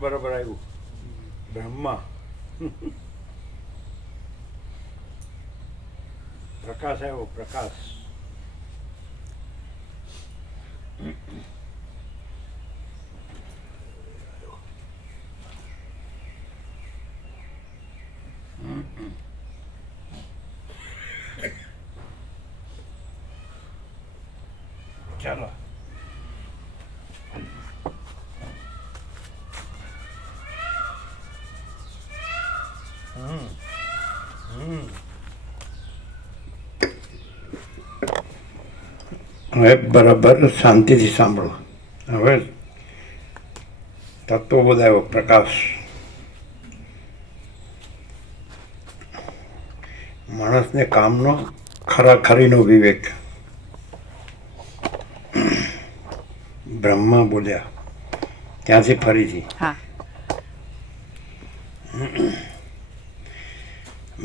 બરાબર આવ્યું. બ્રહ્મા પ્રકાશ આવ્યો, પ્રકાશ. ચાલો હવે બરાબર શાંતિથી સાંભળો. હવે તત્વો બધાયો પ્રકાશ. માણસને કામનો ખરાખરીનો વિવેક. બ્રહ્મા બોલ્યા ત્યાંથી ફરીથી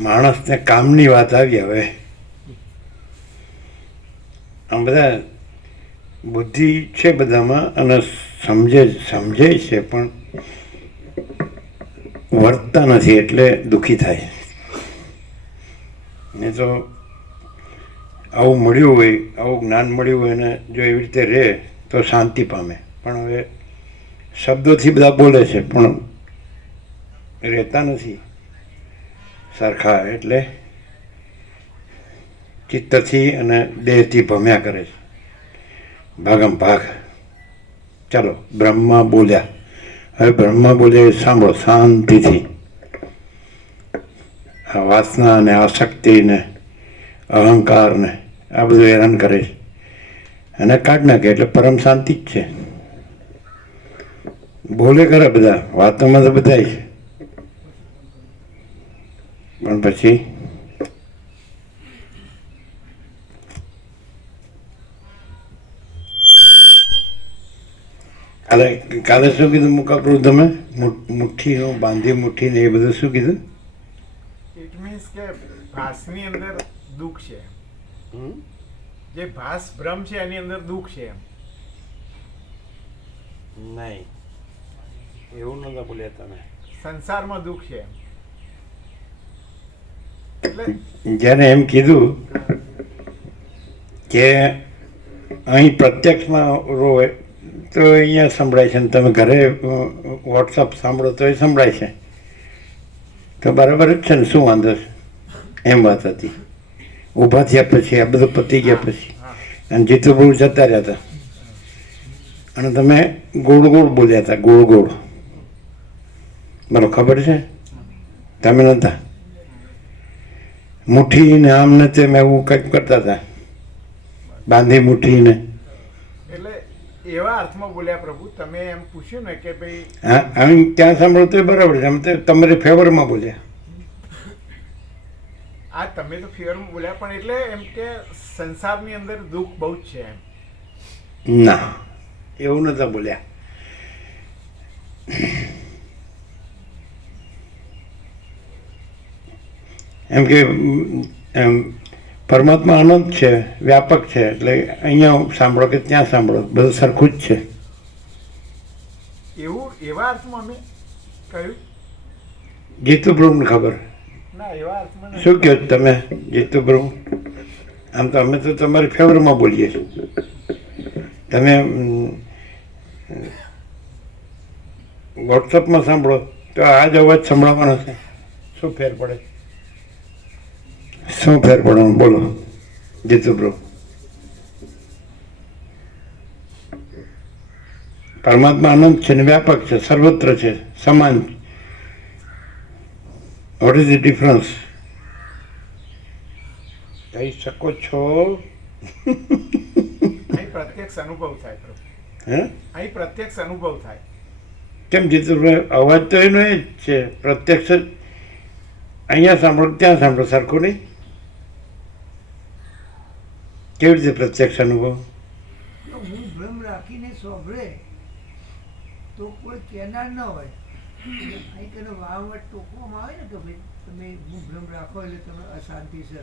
માણસને કામની વાત આવી. હવે આમ બધા બુદ્ધિ છે બધામાં અને સમજે છે પણ વર્તતા નથી એટલે દુઃખી થાય. ને તો આવું મળ્યું હોય, આવું જ્ઞાન મળ્યું હોય ને જો એવી રીતે રહે તો શાંતિ પામે. પણ હવે શબ્દોથી બધા બોલે છે પણ રહેતા નથી સરખા, એટલે ચિત્તથી અને દેહથી ભમ્યા કરે છે, ભાગમ ભાગ. ચાલો બ્રહ્મા બોલ્યા. હવે બ્રહ્મા બોલ્યા એ સાંભળો શાંતિથી. આ વાસના ને આસક્તિ ને અહંકાર ને આ બધું હેરાન કરે છે અને કાઢ નાખે એટલે પરમ શાંતિ જ છે. બોલે ખરા બધા, વાતોમાં તો બધા છે પણ પછી કાલે શું કીધું મુકાપ્રભુ તમે? મુઠ્ઠીનો બાંધી મુઠ્ઠી ને એ બધું શું કીધું? ઇટ મીન્સ કે ભાસની અંદર દુઃખ છે, જે ભાસ ભ્રમ છે એની અંદર દુઃખ છે એમ. નહીં, એવું નતા બોલ્યા તમે. સંસારમાં દુઃખ છે એમ. એટલે જ્યારે એમ કીધું કે અહીં પ્રત્યક્ષમાં રોવે તો અહીંયા સંભળાય છે ને તમે ઘરે વોટ્સઅપ સાંભળો તો એ સંભળાય છે, તો બરાબર જ છે ને, શું વાંધો છે? એમ વાત હતી. ઊભા થયા પછી આ બધું પતી ગયા પછી અને જીતુભાઈ જતા રહ્યા હતા અને તમે ગોળ ગોળ બોલ્યા હતા, ગોળ ગોળ. બરો ખબર છે? તમે નહોતા. મુઠ્ઠીને આમ ને તેમ એવું કંઈક કરતા હતા, બાંધી મુઠ્ઠીને. એટલે એવા અર્થમાં બોલ્યા પ્રભુ. તમે એમ પૂછ્યું ને કે ભાઈ હા, આમ ત્યાં સાંભળો તો બરાબર છે. આમ તો તમારી ફેવરમાં બોલ્યા. આ તમે તો ફિયરમાં બોલ્યા પણ એટલે એમ કે સંસારની અંદર દુઃખ બહુ જ છે એમ. ના, એવું નતા બોલ્યા. એમ કે પરમાત્મા અનંત છે, વ્યાપક છે, એટલે અહીંયા સાંભળો કે ત્યાં સાંભળો બધું સરખું જ છે. એવું એવા અર્થમાં અમે કહ્યું જીતુપ્રભુને ખબર. ના, એવા અર્થમાં નથી. શું કહો તમે જીતુપ્રભુ? આમ તો અમે તો તમારી ફેવરમાં બોલીએ છીએ. તમે વોટ્સઅપમાં સાંભળો તો આ જ અવાજ સંભળાવવાનો છે. શું ફેર પડે? શું ફેર પડવાનું બોલો જીતુપ્રભુ? પરમાત્મા અનંત છે ને વ્યાપક છે, સર્વત્ર છે, સમાન. Vote is the difference? કહી શકો છો? અહીં પ્રત્યક્ષ અનુભવ થાય પ્રભુ. હે? અહીં પ્રત્યક્ષ અનુભવ થાય. કેમ જીતુભાઈ? અવાજ તો એનો એ જ છે, પ્રત્યક્ષ. અહીંયા સાંભળો ત્યાં સાંભળો સરખું નહીં. કેવી રીતે પ્રત્યક્ષ અનુભવ? હું ભ્રમ રાખીને સોંભળે તો કોઈ કહેનાર ન હોય. અહીં તેને વારંવાર ટોકવામાં આવે ને કે ભાઈ તમે હું ભ્રમ રાખો એટલે તમે અશાંતિ છે.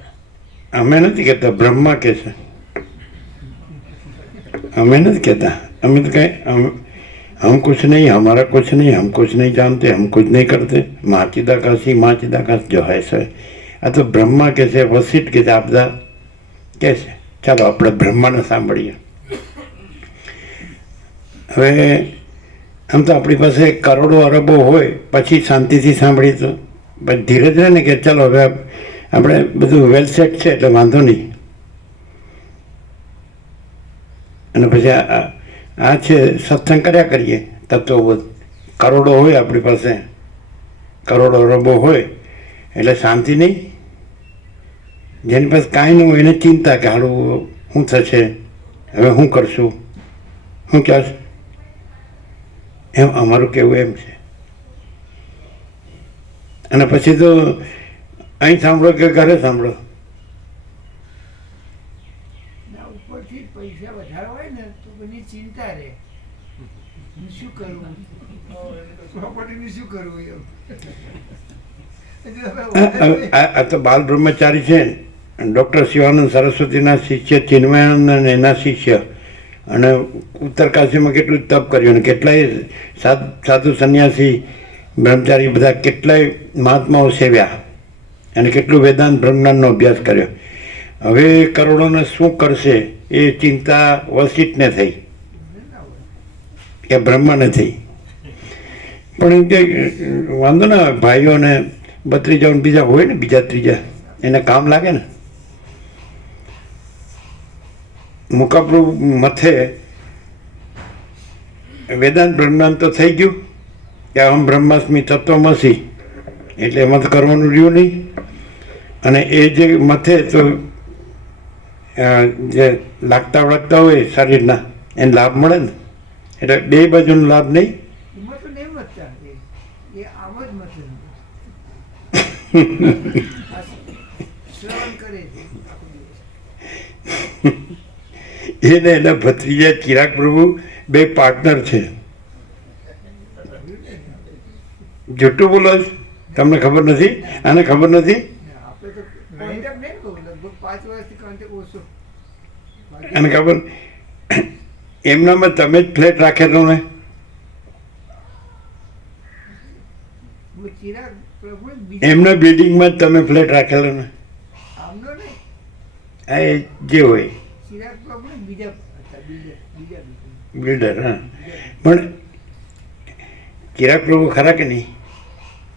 અમે નથી કહેતા, બ્રહ્મા કહે છે. અમે નથી કહેતા. અમે તો કઈ हम कुछ नहीं, हमारा कुछ नहीं, हम कुछ नहीं जानते, हम कुछ नहीं करते, माँ चिदाकाशी माँ चिदाकाश जो है સો આ તો બ્રહ્મા કે છે, વસિષ્ઠ કે છે, આ બધા કે છે. ચાલો આપણે બ્રહ્માને સાંભળીએ. હવે આમ તો આપણી પાસે કરોડો અરબો હોય પછી શાંતિથી સાંભળીએ તો પછી ધીરજ રહે ને કે ચાલો હવે આપણે બધું વેલ સેટ છે એટલે વાંધો નહીં. અને પછી આ છે સત્સંગ કર્યા કરીએ તત્વબોધ. કરોડો હોય આપણી પાસે, કરોડો અરબો હોય એટલે શાંતિ નહીં. જેની પાસે કાંઈ નહીં હોય એને ચિંતા કે હારું શું થશે, હવે શું કરશું, શું કહેશે. એમ અમારું કહેવું એમ છે. અને પછી તો અહીં સાંભળો કે ઘરે સાંભળો. ના ઉપરથી પૈસા વધારે હોય ને તો બધી ચિંતા રહે, હું શું કરવું, પ્રોપર્ટીનું શું કરવું એમ. એટલે હવે વધારે આ તો બાલ બ્રહ્મચારી છે. ડૉક્ટર શિવાનંદ સરસ્વતીના શિષ્ય ચિન્મયાનંદ અને એના શિષ્ય, અને ઉત્તરકાશીમાં કેટલું તપ કર્યું અને કેટલાય સાધુ સંન્યાસી બ્રહ્મચારી બધા કેટલાય મહાત્માઓ સેવ્યા અને કેટલું વેદાંત બ્રહ્મજ્ઞાનનો અભ્યાસ કર્યો. હવે કરોડોને શું કરશે એ ચિંતા વસિષ્ઠને થઈ કે બ્રહ્માને થઈ. પણ એમ કે વાંધો ના આવે, ભાઈઓને ભત્રીજાઓ બીજા હોય ને, બીજા ત્રીજા એને કામ લાગે ને. મુકાપ્રુ મથે વેદાંત બ્રહ્માંડ તો થઈ ગયું કે અહમ બ્રહ્માસ્મિ તત્વમસી, એટલે એમાં તો કરવાનું રહ્યું નહીં. અને એ જે મથે તો જે લાગતા વળગતા હોય શરીરના એને લાભ મળે ને. એટલે બે બાજુનો લાભ નહીં. એમાં તો નહીં વધતા, એ આમ જ મતે શ્રવણ કરે છે આખો દિવસ. એને એના ભત્રીજા ચિરાગ પ્રભુ બે પાર્ટનર છે. જુઠ્ઠું બોલો છો? તમને ખબર નથી? આને ખબર નથી? આપણે તો કોન્ટેક્ટ નહીં કહું, લગભગ 5 વર્ષથી કોન્ટેક્ટ ઓછો. આને ખબર એમનામાં તમે જ ફ્લેટ રાખેલો ને? હું ચિરાગ પ્રભુ બીજા એમના બિલ્ડિંગમાં જ તમે ફ્લેટ રાખેલો ને? આમનો નહીં, આ એ જે હોય ચિરાગ પ્રભુ બીજા હતા, બીજા બિલ્ડર. હા, પણ ચિરાગ પ્રભુ ખરા કે નહીં?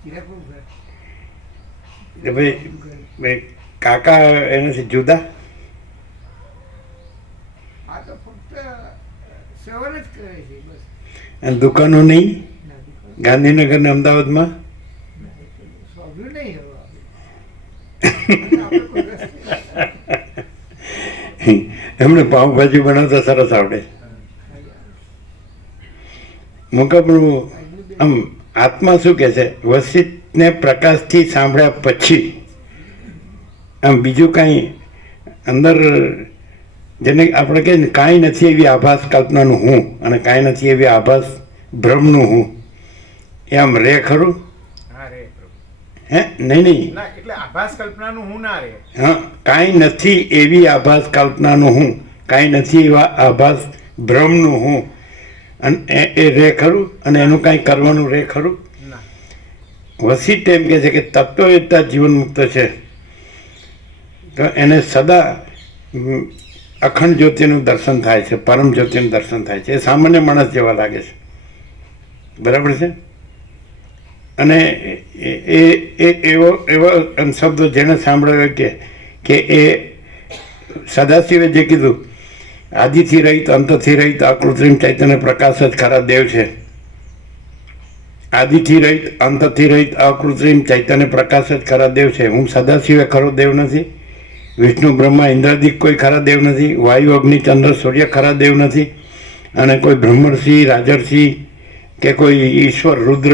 ચિરાગ પ્રભુ એટલે ભાઈ કાકા એનાથી જુદા? આ તો ફક્ત સવાલ જ કરે છે બસ. અને દુકાનો નહીં ના દીકરો, ગાંધીનગર ને અમદાવાદમાં? સ્વાભ્યું નહીં હવે આપણે કોઈ રસ્તે એમને પાઉંભાજી બનાવતા સરસ આવડે. મુકાપ્રભુ આમ આત્મા શું કહે છે, વસિષ્ઠને પ્રકાશથી સાંભળ્યા પછી આમ બીજું કાંઈ અંદર જેને આપણે કહીએ ને કાંઈ નથી એવી આભાસ કલ્પનાનું હું અને કાંઈ નથી એવી આભાસ ભ્રમનું હું, એ આમ રે ખરું? હા રે પ્રભુ. હે? નહીં. ના એટલે આભાસ કલ્પનાનું હું ના રે. હા, કાંઈ નથી એવી આભાસ કલ્પનાનું હું, કાંઈ નથી એવા આભાસ ભ્રમનું હું, અને એ રે ખરું? અને એનું કાંઈ કરવાનું રે ખરું? ના. વસિષ્ઠ એમ કહે છે કે તત્વવેદતા જીવન મુક્ત છે તો એને સદા અખંડ જ્યોતિનું દર્શન થાય છે, પરમ જ્યોતિનું દર્શન થાય છે. એ સામાન્ય માણસ જેવા લાગે છે, બરાબર છે. અને એવો શબ્દો જેને સાંભળ્યો કે એ સદાશિવે જે કીધું, આદિથી રહિત અંતથી રહિત અકૃત્રિમ ચૈતન્ય પ્રકાશ જ ખરા દેવ છે. આદિથી રહિત અંતથી રહિત અકૃત્રિમ ચૈતન્ય પ્રકાશ જ ખરા દેવ છે. હું સદાશિવે ખરો દેવ નથી, વિષ્ણુ બ્રહ્મા ઇન્દ્રાદિક કોઈ ખરા દેવ નથી, વાયુ અગ્નિ ચંદ્ર સૂર્ય ખરા દેવ નથી, અને કોઈ બ્રહ્મર્ષિ રાજર્ષિ કે કોઈ ઈશ્વર રુદ્ર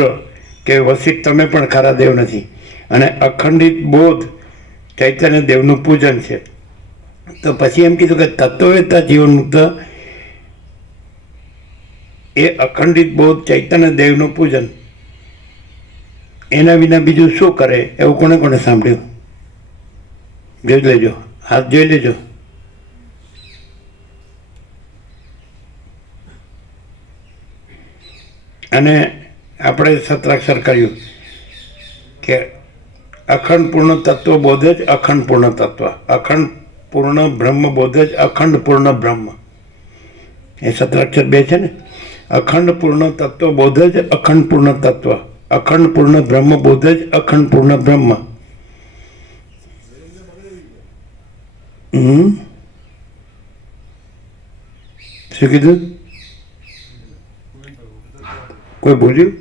કે વસિષ્ઠ તમે પણ ખરા દેવ નથી. અને અખંડિત બોધ ચૈતન્ય દેવનું પૂજન છે. તો પછી એમ કીધું કે તત્વવેદતા જીવન મુક્ત એ અખંડિત બોધ ચૈતન્ય દેવનું પૂજન, એના વિના બીજું શું કરે એવું કોને કોને સાંભળ્યું? જોઈ લેજો, હાથ જોઈ લેજો. અને આપણે સત્રાક્ષર કર્યું કે અખંડ પૂર્ણ તત્વ બોધ જ અખંડ પૂર્ણ તત્વ, અખંડ પૂર્ણ બ્રહ્મ બોધ જ અખંડ પૂર્ણ બ્રહ્મ. એ સત્રાક્ષર 2 છે ને. અખંડ પૂર્ણ તત્વ બોધ જ અખંડ પૂર્ણ તત્વ, અખંડ પૂર્ણ બ્રહ્મ બોધ જ અખંડ પૂર્ણ બ્રહ્મ. શું કીધું? કોઈ બોલ્યું?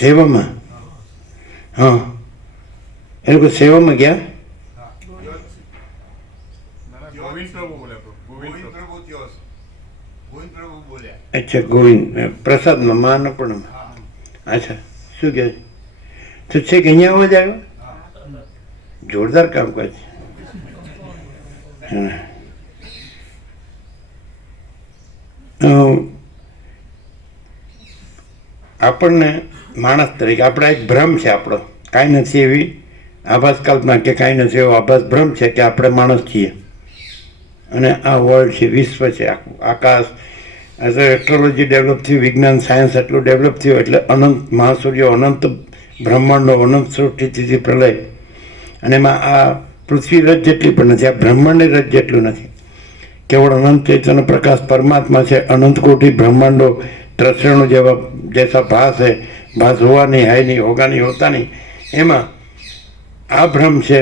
સેવામાં. હા, એ લોકો સેવામાં ગયા. અચ્છા, ગોવિંદ પ્રસાદમાં મહાનપુરમાં. અચ્છા, શું કહે છે? તો છે કે અહીંયા અવાજ આવ્યો? જોરદાર કામકાજ. આપણને માણસ તરીકે આપણા એક ભ્રમ છે આપણો, કાંઈ નથી એવી આભાસ કલ્પના કે કાંઈ નથી એવો આભાસ ભ્રમ છે કે આપણે માણસ છીએ અને આ વર્લ્ડ છે, વિશ્વ છે, આખું આકાશ. એસ્ટ્રોલોજી ડેવલપ થયું, વિજ્ઞાન સાયન્સ એટલું ડેવલપ થયું એટલે અનંત મહાસૂર્યો, અનંત બ્રહ્માંડો, અનંત સૃષ્ટિથી પ્રલય. અને એમાં આ પૃથ્વી રજ જેટલી પણ નથી, આ બ્રહ્માંડ રજ જેટલું નથી. કેવળ અનંત ચૈતન્ય પ્રકાશ પરમાત્મા છે. અનંત કોટી બ્રહ્માંડો ત્રસેણુ જેવા જૈસા ભાસ है, ભાસ हुआ नहीं, है नहीं, होगा नहीं, होता नहीं. એમાં આ ભ્રમ છે.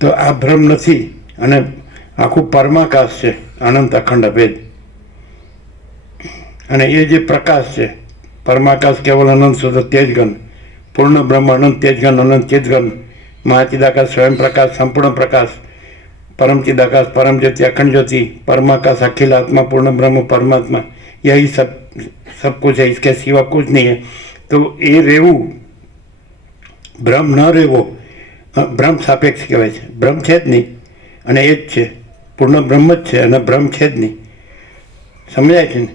તો આ ભ્રમ નથી અને આખું પરમાકાશ છે, અનંત અખંડ અભેદ. અને એ જે પ્રકાશ છે, પરમાકાશ કેવલ અનંત શુદ્ધ તેજગન, પૂર્ણ બ્રહ્મ અનંત તેજગન, અનંત ચેતગન, મહાચિદાકાશ સ્વયં પ્રકાશ, સંપૂર્ણ પ્રકાશ, परम चिदाकाश, परम ज्योति, अखंड ज्योति, परमाकाश, अखिल आत्मा, पूर्ण ब्रह्म परमात्मा, यही सब कुछ है, इसके सिवा कुछ नहीं है. तो ये रेवू भ्रम न रेवो, भ्रम सापेक्ष कहेवाय छे. भ्रम छे ज नहीं અને એ જ છે, પૂર્ણ બ્રહ્મ જ છે અને ભ્રમ છે જ નહીં. સમજાય છે ને?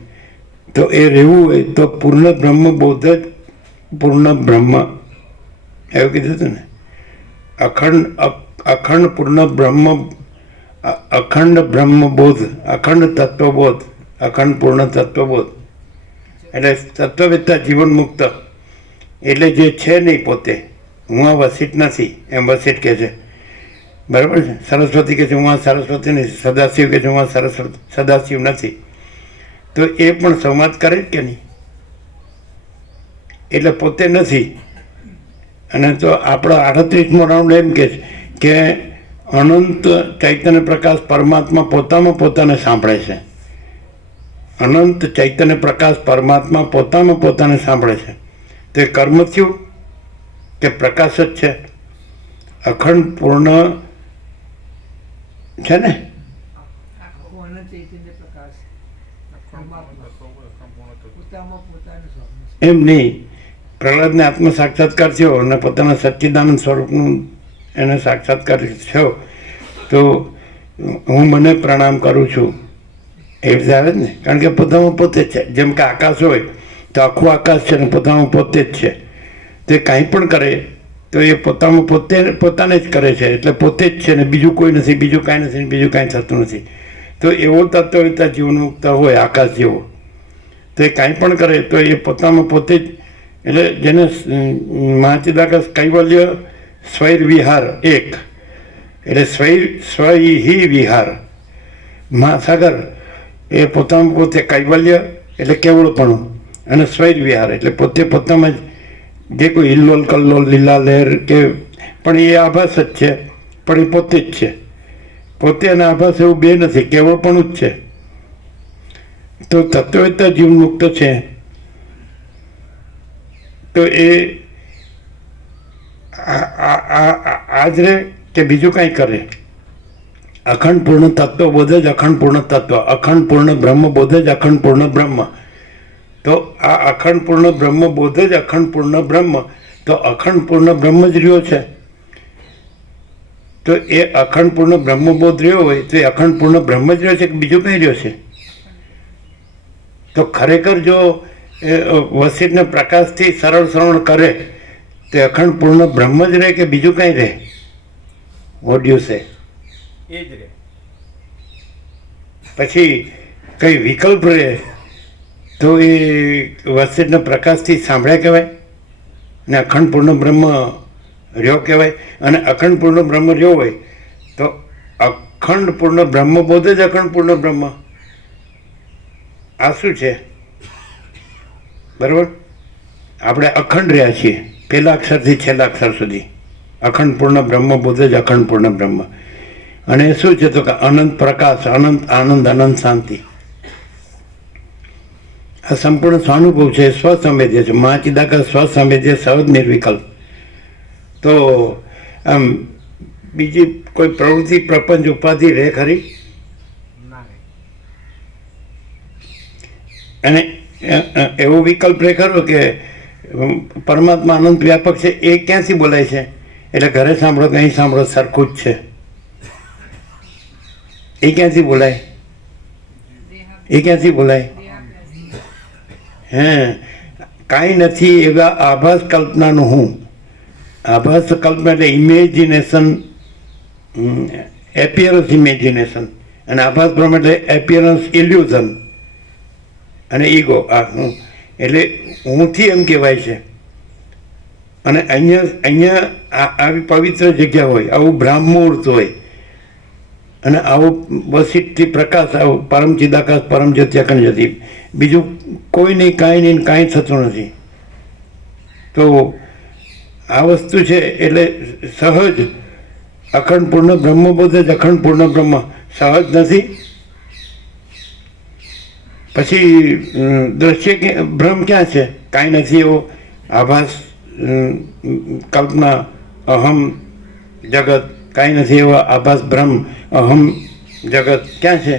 તો એ રહેવું હોય તો પૂર્ણ બ્રહ્મ બોધ જ પૂર્ણ બ્રહ્મ એવું કીધું હતું ને. અખંડ પૂર્ણ બ્રહ્મ, અખંડ બ્રહ્મ બોધ, અખંડ તત્વબોધ, અખંડ પૂર્ણ તત્વબોધ. એટલે તત્વવેત્તા જીવન મુક્ત એટલે જે છે નહીં પોતે, હું આ વસિત નથી એમ વસિત કહે છે. બરાબર છે? સરસ્વતી કહે છે હું આ સરસ્વતી નથી, સદાશિવ કહે છે હું આ સદાશિવ નથી. તો એ પણ સંવાદ કરે કે નહીં? એટલે પોતે નથી. અને તો આપણો 38મો રાઉન્ડ એમ કહે છે કે અનંત ચૈતન્ય પ્રકાશ પરમાત્મા પોતામાં પોતાને સાંભળે છે. અનંત ચૈતન્ય પ્રકાશ પરમાત્મા પોતામાં પોતાને સાંભળે છે. તો એ કર્મ થયું કે પ્રકાશ જ છે? અખંડ પૂર્ણ છે ને? આખું અનંત ચૈતન્ય પ્રકાશ પરમાત્મા પોતામાં પોતાને સ્વપ્ન. એમ નહીં. પ્રહલાદને આત્મ સાક્ષાત્કાર થયો અને પોતાના સચ્ચિદાનંદ સ્વરૂપનું એને સાક્ષાત્કાર થયો. તો હું મને પ્રણામ કરું છું એ રીતે આવે ને, કારણ કે પોતામાં પોતે જ છે. જેમ કે આકાશ હોય તો આખું આકાશ છે ને પોતામાં પોતે જ છે. તે કાંઈ પણ કરે તો એ પોતામાં પોતાને જ કરે છે, એટલે પોતે જ છે ને બીજું કોઈ નથી, બીજું કાંઈ નથી, બીજું કાંઈ થતું નથી. તો એવો તત્વવેત્તા જીવન મુક્ત હોય આકાશ જેવો, તો એ કાંઈ પણ કરે તો એ પોતામાં પોતે જ. એટલે જેને મહાચિદાકાશ કૈવલ્ય સ્વૈર વિહાર એક, એટલે સ્વૈહી વિહાર. મહાસાગર એ પોતામાં પોતે કૈવલ્ય એટલે કેવળપણું, અને સ્વૈર વિહાર એટલે પોતે પોતામાં જ જે કોઈ હિલ્લોલ કલ્લોલ લીલા લહેર કે પણ એ આભાસ જ છે, પણ એ પોતે જ છે. પોતે અને આભાસ એવું બે નથી, કેવળપણું જ છે. તો તત્વવેત્તા જીવન મુક્ત છે. તો એ આજ રે કે બીજું કાંઈ કરે. અખંડ પૂર્ણ તત્વ બોધ જ અખંડ પૂર્ણ તત્વ, અખંડ પૂર્ણ બ્રહ્મ બોધ જ અખંડ પૂર્ણ બ્રહ્મ. તો આ અખંડ પૂર્ણ બ્રહ્મ બોધ જ અખંડ પૂર્ણ બ્રહ્મ. તો અખંડ પૂર્ણ બ્રહ્મ જ રહ્યો છે. તો એ અખંડ પૂર્ણ બ્રહ્મ બોધ રહ્યો હોય તો એ અખંડ પૂર્ણ બ્રહ્મ જ રહ્યો છે કે બીજું કંઈ રહ્યો છે? તો ખરેખર જો વસિતને પ્રકાશથી સરળ શ્રવણ કરે તો અખંડ પૂર્ણ બ્રહ્મ જ રહે કે બીજું કાંઈ રહે? What you say? એ જ રહે. પછી કંઈ વિકલ્પ રહે તો એ વસ્તુના પ્રકાશથી સાંભળ્યા કહેવાય ને અખંડ પૂર્ણ બ્રહ્મ રહ્યો કહેવાય. અને અખંડ પૂર્ણ બ્રહ્મ રહ્યો હોય તો અખંડ પૂર્ણ બ્રહ્મ બોધ જ અખંડ પૂર્ણ બ્રહ્મ. આ શું છે? બરાબર, આપણે અખંડ રહ્યા છીએ પહેલા અક્ષરથી છેલ્લા અક્ષર સુધી. અખંડ પૂર્ણ બ્રહ્મ બોધ જ અખંડ પૂર્ણ બ્રહ્મ. અને એ શું છે તો કે અનંત પ્રકાશ, અનંત આનંદ, અનંત શાંતિ. આ સંપૂર્ણ સ્વાનુભવ છે, સ્વસંવેદ્ય છે. મહાચિદાકાશ સ્વસંવેદ્ય, સહજ નિર્વિકલ્પ. તો આમ બીજી કોઈ પ્રવૃત્તિ, પ્રપંચ, ઉપાધિ રહે ખરી? ના રે. અને એવો વિકલ્પ રહે ખરો કે પરમાત્મા અનંત વ્યાપક છે એ ક્યાંથી બોલાય છે? એટલે ઘરે સાંભળો કે અહીં સાંભળો સરખું જ છે, એ ક્યાંથી બોલાય? એ ક્યાંથી બોલાય? હે, કાંઈ નથી એવા આભાસ કલ્પનાનું હું. આભાસ કલ્પના એટલે ઇમેજિનેશન, એપિયરન્સ ઇમેજિનેશન. અને આભાસ બ્રહ્મ એટલે એપિયરન્સ ઇલ્યુઝન અને ઈગો. આ હું એટલે હુંથી એમ કહેવાય છે. અને અહીંયા આવી પવિત્ર જગ્યા હોય, આવું બ્રાહ્મુહૂર્ત હોય અને આવો વસિતથી પ્રકાશ, આવો પરમ ચિદાકાશ, પરમ જ્યોતિ, અખંડ જ્યોતિ, બીજું કોઈ નહીં, કાંઈ નહીં, કાંઈ થતું નથી. તો આ વસ્તુ છે એટલે સહજ અખંડ પૂર્ણ બ્રહ્મ બોધ જ અખંડ પૂર્ણ બ્રહ્મ. સહજ નથી. પછી દ્રશ્ય ભ્રમ ક્યાં છે? કાંઈ નથી એવો આભાસ, કલ્પના, અહમ જગત, કાંઈ નથી એવો આભાસ ભ્રમ, અહમ જગત ક્યાં છે?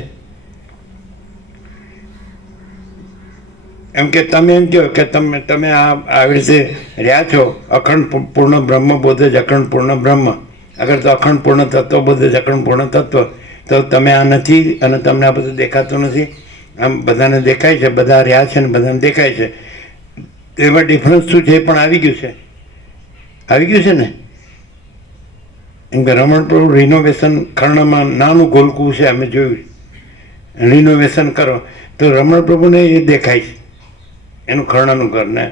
એમ કે તમે એમ કહો કે તમે આવી રીતે રહ્યા છો અખંડ પૂર્ણ બ્રહ્મ બોધ જ અખંડ પૂર્ણ બ્રહ્મ. અગર તો અખંડ પૂર્ણ તત્વ બોધ જ અખંડ પૂર્ણ તત્વ, તો તમે આ નથી અને તમને આ બધું દેખાતું નથી. આમ બધાને દેખાય છે, બધા રહ્યા છે ને બધાને દેખાય છે. એમાં ડિફરન્સ શું છે એ પણ આવી ગયું છે. આવી ગયું છે ને? એમ કે રમણ પ્રભુ રિનોવેશન ખરણામાં નાનું ગોલકું છે, અમે જોયું. રિનોવેશન કરો તો રમણ પ્રભુને એ દેખાય છે, એનું ખરણાનું ઘર. ને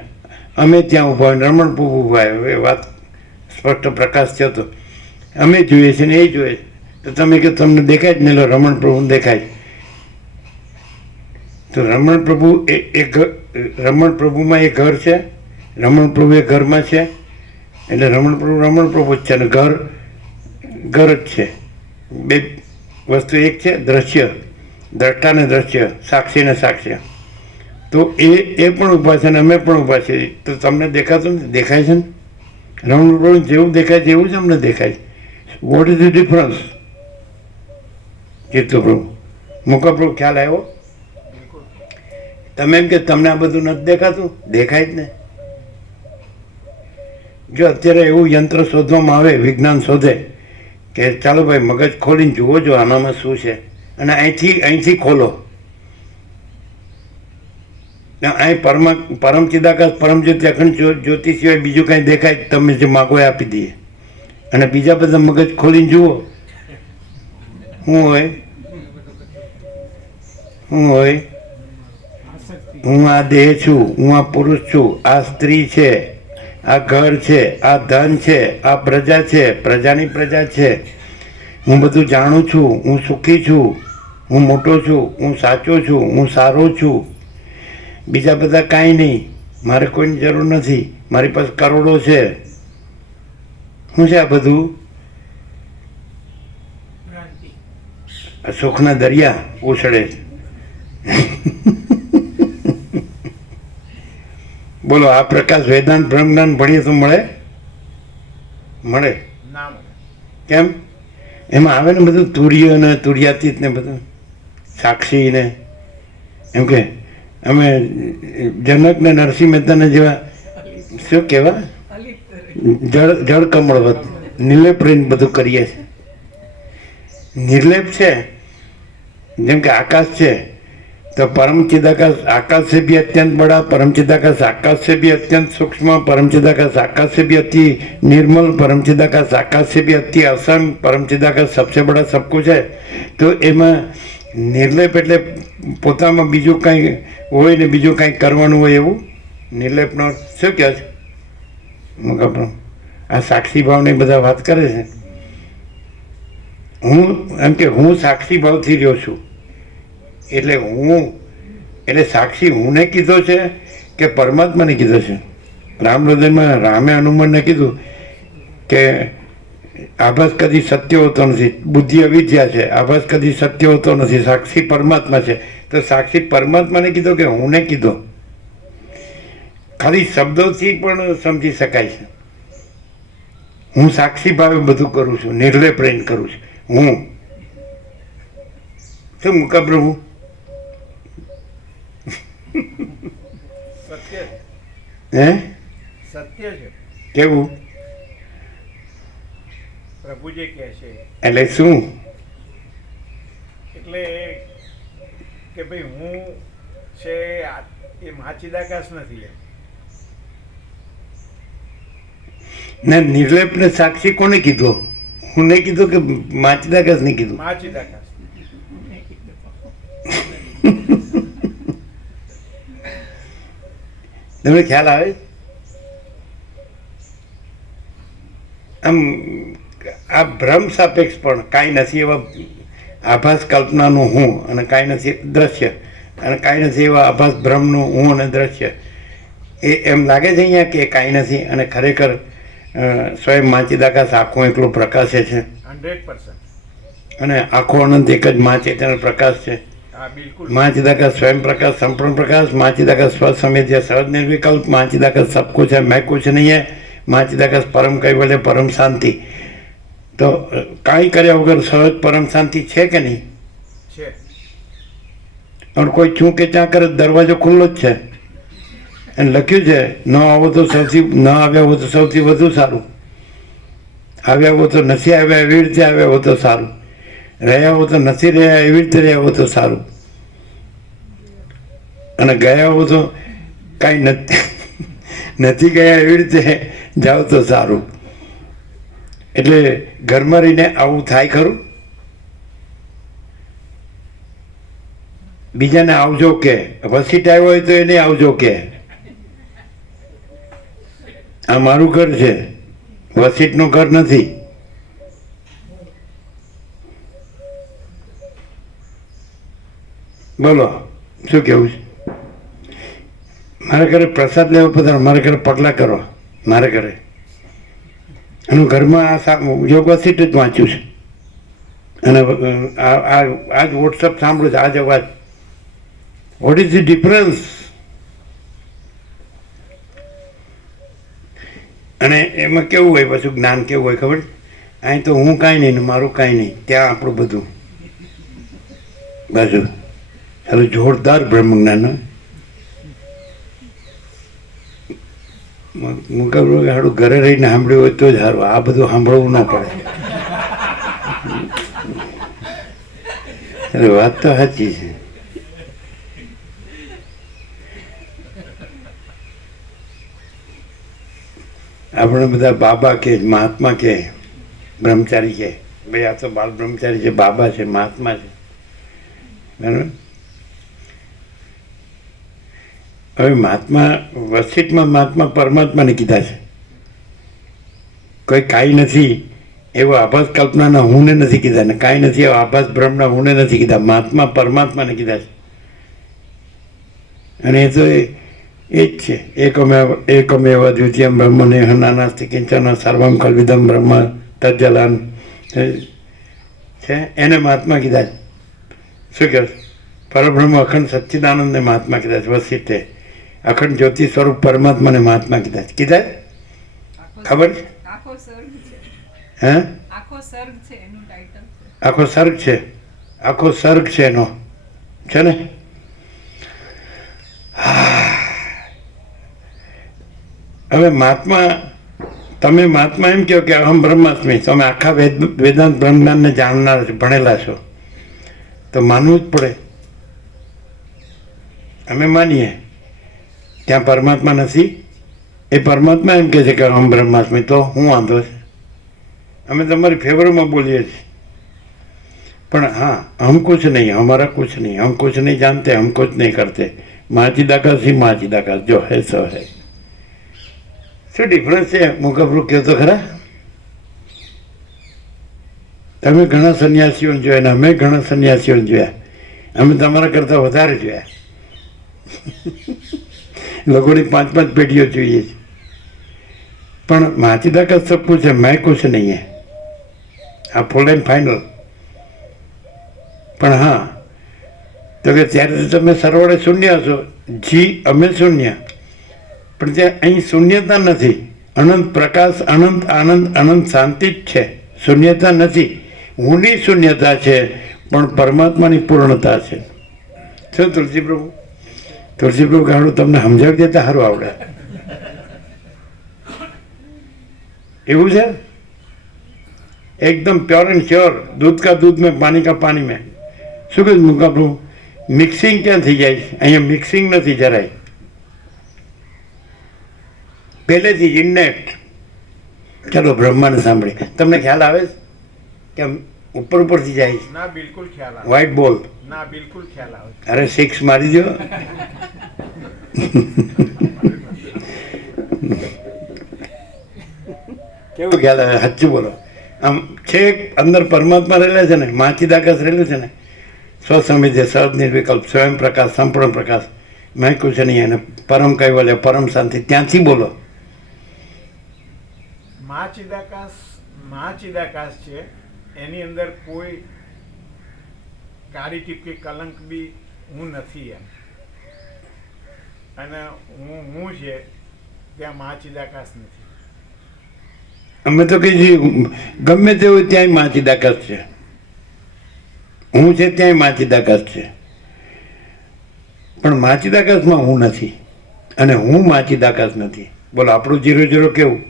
અમે ત્યાં ઊભા હોય, રમણ પ્રભુ ઊભા હોય. એ વાત સ્પષ્ટ પ્રકાશ થયો તો અમે જોઈએ છીએ ને એ જોઈએ. તો તમે કે તમને દેખાય જ નહીં, રમણ પ્રભુને દેખાય. તો રમણ પ્રભુ રમણ પ્રભુમાં એ ઘર છે, રમણ પ્રભુ એ ઘરમાં છે. એટલે રમણ પ્રભુ જ છે અને ઘર જ છે. બે વસ્તુ એક છે, દ્રશ્ય, દ્રષ્ટા ને દ્રશ્ય, સાક્ષી ને સાક્ષ્ય. તો એ પણ ઊભા છે ને અમે પણ ઊભા છીએ. તો તમને દેખાતું નથી? દેખાય છે ને? રમણ પ્રભુ જેવું દેખાય છે એવું જ અમને દેખાય છે. What is the difference? કીર્તુ પ્રભુ, મુકા પ્રભુ, ખ્યાલ આવ્યો? તમે એમ કે તમને આ બધું નથી દેખાતું? દેખાય જ ને. જો અત્યારે એવું યંત્ર શોધવામાં આવે, વિજ્ઞાન શોધે કે ચાલો ભાઈ મગજ ખોલીને જુઓ જો આનામાં શું છે, અને અહીંથી ખોલો. અહીં પરમ ચિદાકાશ, પરમ જ્યોતિ, અખંડ જ્યોતિ સિવાય બીજું કાંઈ દેખાય? તમે જે માગો એ આપી દઈએ. અને બીજા બધા મગજ ખોલીને જુઓ, શું હોય? શું હોય? હું આ દેહ છું, હું આ પુરુષ છું, આ સ્ત્રી છે, આ ઘર છે, આ ધન છે, આ પ્રજા છે, પ્રજાની પ્રજા છે. હું બધું જાણું છું, હું સુખી છું, હું મોટો છું, હું સાચો છું, હું સારો છું. બીજા બધા કાંઈ નહીં, મારે કોઈની જરૂર નથી, મારી પાસે કરોડો છે. શું છે આ બધું? સુખના દરિયા ઉછળે છે. બોલો, આ પ્રકાશ વેદાંત બ્રહ્મ જ્ઞાન ભણીએ તો મળે? મળે? ના મળે. કેમ? એમાં આવે ને બધું તુર્ય ને તુર્યાતીત ને બધું, સાક્ષી ને. એમ કે અમે જનક ને નરસિંહ મહેતાને જેવા શું કહેવા, જળ કમળવત નિર્લેપ રહીને બધું કરીએ છીએ. નિર્લેપ છે, જેમ કે આકાશ છે तो परम चिदाकाश आकाश से भी अत्यंत बड़ा, परम चिदाकाश आकाश से भी अत्यंत सूक्ष्म, परम चिदाकाश आकाश से भी अति निर्मल, परम चिदाकाश आकाश से भी अति असंग, परम चिदाकाश सबसे बड़ा सब कुछ है. तो एमा નિર્લેપ એટલે પોતામાં બીજું કાંઈ હોય ને બીજું કાંઈ કરવાનું હોય એવું નિર્લેપનો શું કહે છે આપણો આ સાક્ષી ભાવને બધા વાત કરે છે. હું એમ કે હું સાક્ષી ભાવથી રહ્યો છું એટલે સાક્ષી હુંને કીધો છે કે પરમાત્માને કીધો છે. રામલદનમાં રામે હનુમાનને કીધું કે આભાસ કદી સત્ય હોતો નથી, બુદ્ધિ અવિદ્યા છે, આભાસ કદી સત્ય હોતો નથી, સાક્ષી પરમાત્મા છે. તો સાક્ષી પરમાત્માને કીધો કે હુંને કીધો? ખાલી શબ્દોથી પણ સમજી શકાય છે. હું સાક્ષી ભાવે બધું કરું છું, નિર્લેપ રહીને કરું છું. હું શું મૂકા પ્રભુ? સત્ય છે. હે સત્ય છે કેવું? પ્રભુ જે કહે છે એટલે શું? એટલે કે ભાઈ હું છે એ માચીદાકાશ નથી એમ. ના, નિર્લેપને સાક્ષી કોને કીધો? હું નહીં કીધું કે માચદાકાશ નહીં કીધું? માચીદાકાશ તમને ખ્યાલ આવે? આમ આ ભ્રમ સાપેક્ષ પણ કાંઈ નથી એવા આભાસ કલ્પનાનું હું અને કાંઈ નથી દ્રશ્ય અને કાંઈ નથી એવા આભાસ ભ્રમનું હું અને દ્રશ્ય. એમ લાગે છે અહીંયા કે કાંઈ નથી અને ખરેખર સ્વયં માચીદાકાશ આખો એકલો પ્રકાશે છે 100%. અને આખો અનંત એક જ મા ચેતન પ્રકાશ છે. હા બિલકુલ. माचिदाकाश स्वयं प्रकाश संपूर्ण प्रकाश, माचिदाकाश स्वसमेध्य सहज निर्विकल्प, माचिदाकाश सब कुछ है मैं कुछ नहीं है, माचिदाकाश परम कैवल्य परम शांति. तो काई કર્યા વગર સહજ પરમ શાંતિ છે કે નહીં? છે. और કોઈ છું કે ચા કરે દરવાજો ખુલ્લો જ છે અને લખ્યું છે ન આવો તો સૌથી ન આવ્યા હો તો સૌથી વધુ સારું, આવ્યા હો તો નથી આવ્યા એવી રીતે આવ્યા હો તો સારું, રહ્યા હો તો નથી રહ્યા એવી રીતે રહ્યા હો તો સારું, અને ગયા હો તો કાંઈ નથી ગયા એવી રીતે જાઓ તો સારું. એટલે ઘરમાં રહીને આવું થાય ખરું? બીજાને આવજો કે, વસીટ આવ્યો હોય તો એને આવજો કે. આ મારું ઘર છે, વસીટનું ઘર નથી. બોલો શું કેવું છે? મારા ઘરે પ્રસાદ લેવો પધારો, મારા ઘરે પગલાં કરો, મારા ઘરે. અને ઘરમાં આ યોગ વસીટ જ વાંચ્યું છે અને આજ વોટ્સઅપ સાંભળ્યું છે, આજ અવાજ. What is the difference? અને એમાં કેવું હોય પાછું જ્ઞાન કેવું હોય ખબર? અહીં તો હું કાંઈ નહીં ને મારું કાંઈ નહીં, ત્યાં આપણું બધું બાજુ. સારું જોરદાર બ્રહ્મ જ્ઞાન. મુકાબલો સારું ઘરે રહીને સાંભળ્યું હોય તો જ સારું, આ બધું સાંભળવું ના પડે. અરે વાત તો સાચી છે. આપણે બધા બાબા કે મહાત્મા કે બ્રહ્મચારી કે, ભાઈ આ તો બાલ બ્રહ્મચારી છે, બાબા છે, મહાત્મા છે, બરાબર. હવે મહાત્મા વસીટમાં મહાત્મા પરમાત્માને કીધા છે. કોઈ કાંઈ નથી એવો આભાસ કલ્પનાના હુંને નથી કીધા ને કાંઈ નથી એવો આભાસ બ્રહ્મના હુંને નથી કીધા, મહાત્મા પરમાત્માને કીધા છે. અને એ તો એ જ છે, એકમેવ દ્વિતીયમ બ્રહ્મ નેહ નાનાસ્તિ કિંચન સર્વમ કલ્વિદમ બ્રહ્મ તજ્જલાન છે, એને મહાત્મા કીધા છે. શું કહે? પરબ્રહ્મ અખંડ સચ્ચિદાનંદને મહાત્મા કીધા છે. વસીતે અખંડ જ્યોતિ સ્વરૂપ પરમાત્માને મહાત્મા કીધા છે. કીધા ખબર છે? હે આખો સર્ગ છે, આખો સર્ગ છે એનો, છે ને. હવે મહાત્મા, તમે મહાત્મા એમ કહો કે અહમ બ્રહ્માસ્મિ, તમે આખા વેદાંત બ્રહ્મજ્ઞાનને જાણનાર છો, ભણેલા છો, તો માનવું જ પડે. અમે માનીએ ત્યાં પરમાત્મા નથી, એ પરમાત્મા એમ કહે છે કે અહમ બ્રહ્માસ્મિ, તો હું વાંધો છે? અમે તમારી ફેવરમાં બોલીએ છીએ. પણ હા, હમ કુછ નહીં, હમારા કુછ નહીં, હમ કુછ નહીં જાનતે, હમ કુછ નહીં કરતે, માચીદાકાશ ही માચીદાકાશ, જો હૈ સો હૈ. શું ડિફરન્સ છે? મુકબરું કહો તો ખરા. તમે ઘણા સંન્યાસીઓને જોયા ને અમે ઘણા સંન્યાસીઓને જોયા. અમે તમારા કરતાં વધારે જોયા. લોકોની 5-5 પેઢીઓ જોઈએ છે. પણ માચીદાકાશ સબ કુછ है, मैं कुछ नहीं है. આ ફૂલ એન્ડ ફાઇનલ. પણ હા, તો કે ત્યારે તમે સરવાળે શૂન્ય હશો, જી અમે શૂન્ય, પણ ત્યાં અહીં શૂન્યતા નથી. અનંત પ્રકાશ, અનંત આનંદ, અનંત શાંતિ જ છે. શૂન્યતા નથી. હુંની શૂન્યતા છે, પણ પરમાત્માની પૂર્ણતા છે. શું તુલસી પ્રભુ? તુલસી પ્રભુ ગાડું તમને સમજાવી દેતા સારું આવડે. એવું છે एकदम प्योर एंड श्योर. दूध का दूध में, पानी का पानी में. શું કહ્યું મુકા પ્રભુ? મિક્સિંગ ક્યાં થઈ જાય છે? અહીંયા મિક્સિંગ નથી જરાય. પહેલેથી જ ઇન્નેટ. ચાલો બ્રહ્માને સાંભળીએ. તમને ખ્યાલ આવે છે કે આમ ઉપર ઉપરથી જાય છે? ના બિલકુલ ખ્યાલ આવે. વ્હાઈટ બોલ. ના બિલકુલ ખ્યાલ આવે. અરે 6 મારી દો. કેવું ખ્યાલ આવે? સાચું બોલો. આમ છેક અંદર પરમાત્મા રહેલા છે ને, માચીદાકાશ રહેલું છે ને, સ્વસમિધ્ય, સહજ નિર્વિકલ્પ, સ્વયં પ્રકાશ, સંપૂર્ણ પ્રકાશ, મેં કુછ નહીં, અને પરમ કૈવલ્ય, પરમ શાંતિ, ત્યાંથી બોલો. મહાચિદાકાશ છે, એની અંદર કોઈ કાળી ટીપ કે કલંક બી હું નથી એમ. અને હું છે ત્યાં મહાચિદાકાશ નથી. અમે તો કહીએ છીએ ગમે તે હોય ત્યાંય માચીદાકાશ છે. હું છે ત્યાંય માચીદાકાશ છે. પણ માચીદાકાશમાં હું નથી, અને હું માચીદાકાશ નથી. બોલો આપણું 0-0 કેવું?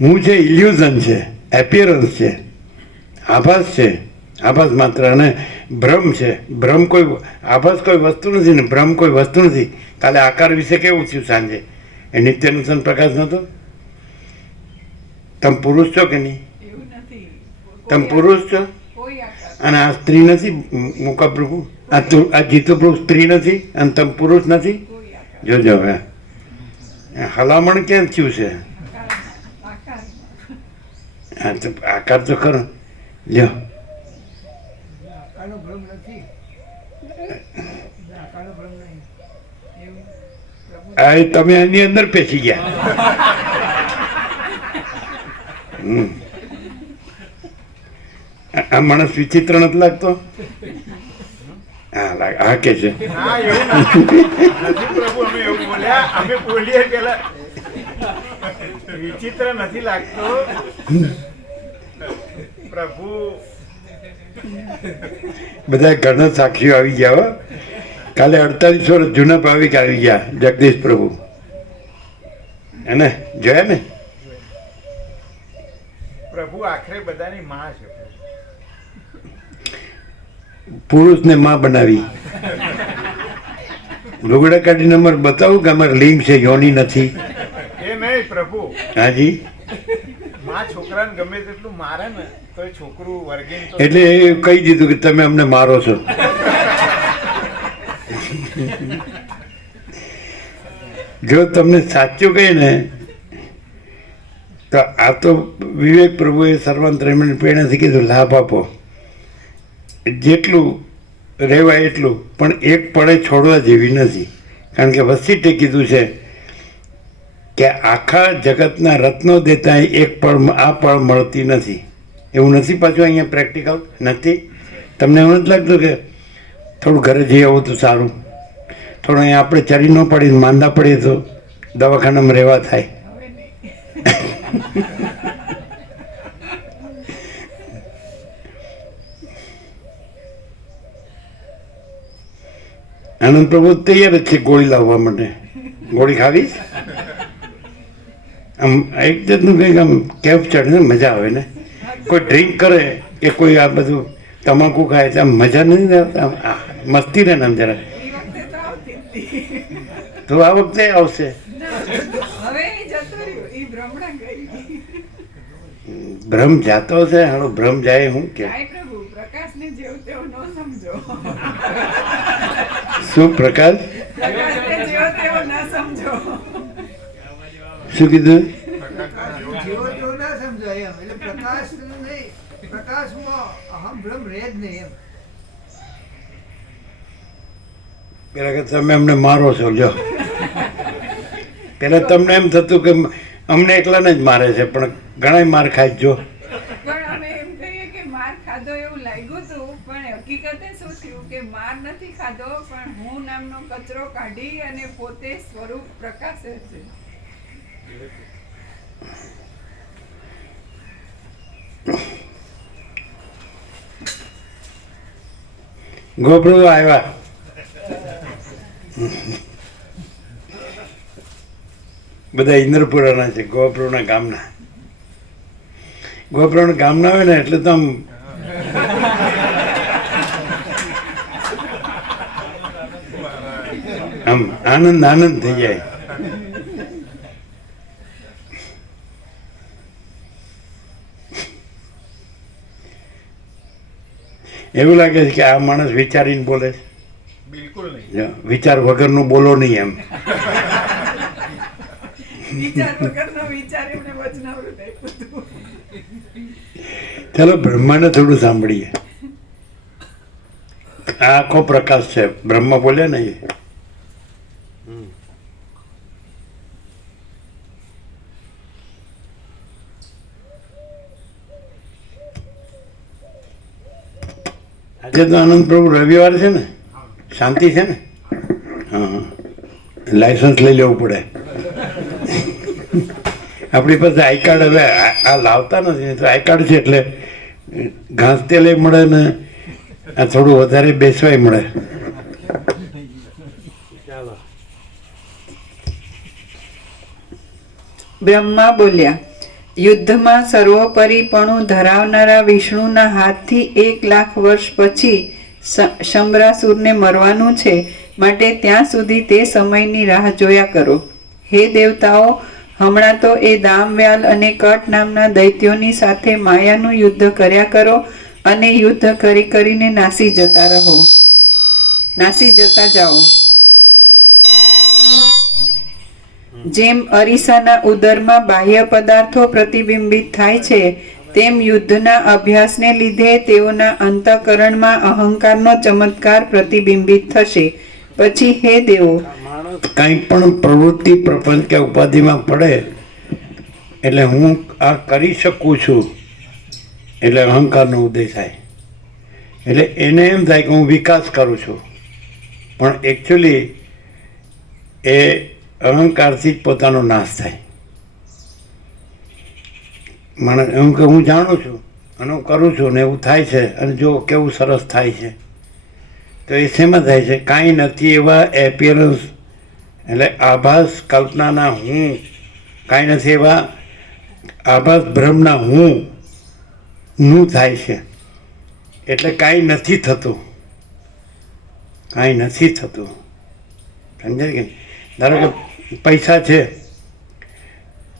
હું છે ઇલ્યુઝન છે, એપિયરન્સ છે, આભાસ છે, આભાસ માત્ર. અને ભ્રમ છે. ભ્રમ કોઈ આભાસ કોઈ વસ્તુ નથી ને ભ્રમ કોઈ વસ્તુ નથી. કાલે આકાર વિશે કેવું થયું સાંજે? એ નિત્યનુસન પ્રકાશ નહોતો? તમે પુરુષ છો કે નહીં? તમે પુરુષ છો, અને આ સ્ત્રી નથી. મુકા પ્રભુ, આ જીતુ પ્રભુ સ્ત્રી નથી, અને તમે પુરુષ નથી. જોજો હવે હલામણ કેમ થયું છે? હા તો આકાર તો ખરો. લ્યો, આકારનો ભ્રમ નથી. આકારનો ભ્રમ નહીં. એવું પ્રભુ આ તમે એની અંદર પેસી ગયા. આ માણસ વિચિત્ર નથી લાગતો? હા લાગે. હા કે છે. ના એવું નથી પ્રભુ, અમે એવું બોલ્યા. અમે બોલીએ પેલા વિચિત્ર નથી લાગતો પ્રભુ. બધા ઘણા સાક્ષીઓ આવી ગયા હો. કાલે 48 વર્ષ જૂના ભાવિક આવી ગયા. જગદીશ પ્રભુ એને જોયા ને? પ્રભુ આખરે બધાની માં છે. પુરુષને માં બનાવી. લુગડા કાઢી નંબર બતાવું કે અમારે લિંગ છે, યોની નથી. એ નહીં પ્રભુ, હાજી. માં છોકરાને ગમે તેટલું મારે ને તો એ છોકરું વર્ગીન તો એટલે એ કહી દીધું કે તમે અમને મારો છો. જો તમને સાચું કહે ને તો આ તો વિવેક પ્રભુએ સર્વાંતરમણ પ્રેરણાથી કીધું, લાભ આપો જેટલું રહેવાય એટલું, પણ એક પળે છોડવા જેવી નથી. કારણ કે વસીટે કીધું છે કે આખા જગતના રત્નો દેતા એક પળ, આ પળ મળતી નથી. એવું નથી? પાછું અહીંયા પ્રેક્ટિકલ નથી? તમને એવું નથી લાગતું કે થોડું ઘરે જઈ આવું તો સારું? થોડું અહીંયા આપણે ચરી ન પડીને માંદા પડીએ તો દવાખાનામાં રહેવા થાય. આનંદ પ્રભુ તૈયાર જ છે ગોળી લાવવા માટે. ગોળી ખાવીશ? આમ એક જાતનું કંઈક આમ કેફ ચડે ને મજા આવે ને. કોઈ ડ્રિંક કરે કે કોઈ આ બધું તમાકુ ખાય તો આમ મજા નથી આવતા. આમ મસ્તી રહે ને આમ જરા. તો આ વખતે આવશે. ભ્રમ જાતો છે, હાલો ભ્રમ જાય હું કે જાય પ્રભુ, પ્રકાશને જેવું તેવું ન સમજો. શું પ્રકાશ પ્રકાશને જેવો તેવો ન સમજો. શું કીધું? જેવો તેવો ના સમજાય એમ. એટલે પ્રકાશ નહીં, પ્રકાશમાં અહમ ભ્રમ રહે જ નહીં એમ. પેલા કે તમે અમને મારો છો, જો પેલા તમને એમ થતું કે અમને એકલાને જ મારે છે, પણ ઘણા માર ખાય જો. પણ અમે એમ કહીએ કે માર ખાધો એવું લાગ્યું હતું, પણ હકીકતે શું થયું કે માર નથી ખાધો, પણ હું નામનો કચરો કાઢી અને પોતે સ્વરૂપ પ્રકાશે છે. ગોપ્રભુ આવ્યા. બધા ઇન્દ્રપુરાના છે, ગોપ્રભુના ગામના. ગોપ્રભુના ગામના હોય ને એટલે તો આમ આનંદ આનંદ થઈ જાય. એવું લાગે છે કે આ માણસ વિચારીને બોલે છે. બિલકુલ નહીં. જો, વિચાર વગરનું બોલો નહીં એમ. વિચાર વગરનો વિચાર એમને વચનામૃત આપ્યું હતું. ચાલો બ્રહ્માને થોડું સાંભળીએ. આ આખો પ્રકાશ છે, બ્રહ્મા બોલ્યા ને એ. આજે તો આનંદ પ્રભુ રવિવાર છે ને, શાંતિ છે ને? હા, લાયસન્સ લઈ લેવું પડે. આપણી પાસે આઈ કાર્ડ હવે આ લાવતા નથી, તો આઈ કાર્ડ છે એટલે ઘાસ તેલે મળે ને આ થોડું વધારે બેસવાય મળે. ચાલો. બ્રહ્મા બોલ્યા, યુદ્ધમાં સર્વોપરીપણું ધરાવનારા વિષ્ણુના હાથથી 1,00,000 વર્ષ પછી શંભરાસુરને મરવાનું છે, માટે ત્યાં સુધી તે સમયની રાહ જોયા કરો. હે દેવતાઓ, હમણાં તો એ દામવ્યાલ અને કટ નામના દૈત્યોની સાથે માયાનું યુદ્ધ કર્યા કરો અને યુદ્ધ કરી કરીને નાસી જતા જાઓ. જેમ અરીસાના ઉદરમાં બાહ્ય પદાર્થો પ્રતિબિંબિત થાય છે, તેમ યુદ્ધના અભ્યાસને લીધે તેઓના અંતઃકરણમાં અહંકારનો ચમત્કાર પ્રતિબિંબિત થશે. પછી હે દેવો, કંઈ પણ પ્રવૃત્તિ પ્રપંચ કે ઉપાધિમાં પડે એટલે હું આ કરી શકું છું એટલે અહંકારનો ઉદય થાય. એટલે એને એમ થાય કે હું વિકાસ કરું છું, પણ એકચ્યુઅલી એ અહંકારથી જ પોતાનો નાશ થાય. માણસ એમ કે હું જાણું છું અને હું કરું છું ને એવું થાય છે, અને જો કેવું સરસ થાય છે, તો એ શેમાં થાય છે? કાંઈ નથી એવા એપિયરન્સ એટલે આભાસ કલ્પનાના હું, કાંઈ નથી એવા આભાસ ભ્રમના હું થાય છે. એટલે કાંઈ નથી થતું, કાંઈ નથી થતું. સમજાય કે? ધારો કે પૈસા છે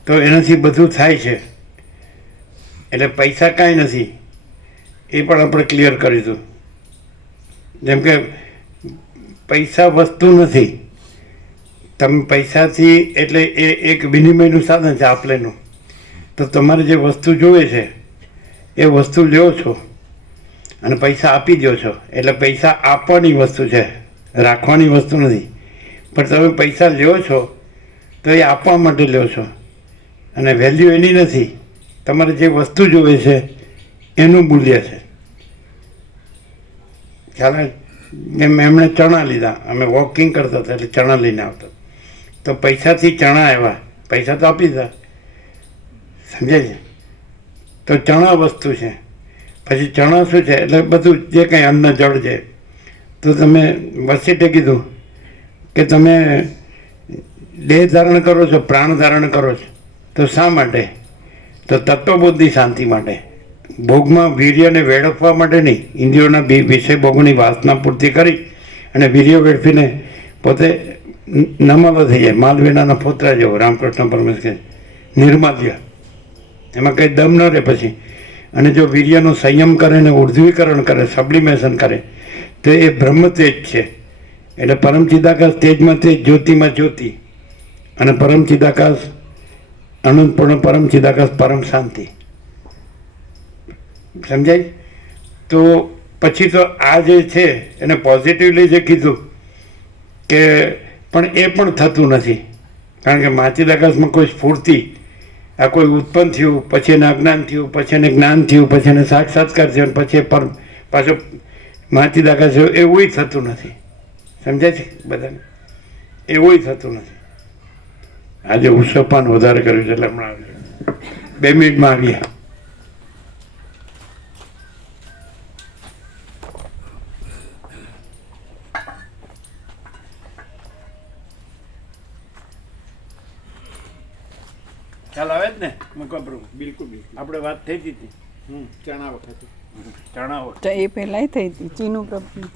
તો એનાથી બધું થાય છે, એટલે પૈસા કાંઈ નથી, એ પણ આપણે ક્લિયર કરીશું. જેમ કે પૈસા વસ્તુ નથી, તમે પૈસાથી એટલે એ એક વિનિમયનું સાધન છે આપલેનું. તો તમારે જે વસ્તુ જોઈએ છે એ વસ્તુ લ્યો છો અને પૈસા આપી દો છો, એટલે પૈસા આપવાની વસ્તુ છે, રાખવાની વસ્તુ નથી. પણ તમે પૈસા લ્યો છો તો એ આપવા માટે લ્યો છો, અને વેલ્યુ એની નથી, તમારે જે વસ્તુ જોઈએ છે એનું મૂલ્ય છે. ખ્યાલ આવે? એમ એમણે ચણા લીધા, અમે વોકિંગ કરતા હતા એટલે ચણા લઈને આવતા, તો પૈસાથી ચણા આવ્યા, પૈસા તો આપી દીધા. સમજાય છે? તો ચણા વસ્તુ છે. પછી ચણા શું છે? એટલે બધું જે કંઈ અન્ન જળ છે. તો તમે વસીટે કીધું કે તમે દેહ ધારણ કરો છો, પ્રાણ ધારણ કરો છો, તો શા માટે? તો તત્વબુદ્ધિ શાંતિ માટે, ભોગમાં વીર્યને વેડફવા માટે નહીં. ઇન્દ્રિયોના વિષય ભોગની વાસના પૂર્તિ કરી અને વીર્ય વેડફીને પોતે નમાલો થઈ જાય, માલવીનાના પોતરા જેવો. રામકૃષ્ણ પરમહંસ કહે નિર્માલ્ય. એમાં કંઈ દમ ન રહે પછી. અને જો વીર્યનો સંયમ કરે ને ઉર્ધ્વીકરણ કરે, સબ્લિમેશન કરે, તો એ બ્રહ્મ તેજ છે. એટલે પરમ ચિદાકાશ તેજમાં તેજ, જ્યોતિમાં જ્યોતિ, અને પરમ ચિદાકાશ અનંતપૂર્ણ પરમ ચિદાકાશ પરમ શાંતિ. સમજાય? તો પછી તો આ જે છે એને પોઝિટિવલી જે કીધું કે પણ એ પણ થતું નથી. કારણ કે માચિદાકાશમાં કોઈ સ્ફૂર્તિ, આ કોઈ ઉત્પન્ન થયું, પછી એને અજ્ઞાન થયું, પછી એને જ્ઞાન થયું, પછી એને સાક્ષાત્કાર થયો, અને પછી પર પાછો માચિદાકાશ થયો, એવું થતું નથી. સમજાય છે બધાને? એવું થતું નથી. આજે ઉત્સવપાન વધારે કર્યું છે એટલે હમણાં આવ્યું. 2 મિનિટમાં આવીએ. ખ્યાલ આવે જ ને? બિલકુલ આપણે વાત થઈ હતી ચણા વખતે. તો એ પહેલાંય થઈ હતી ચીનું પ્રભુ.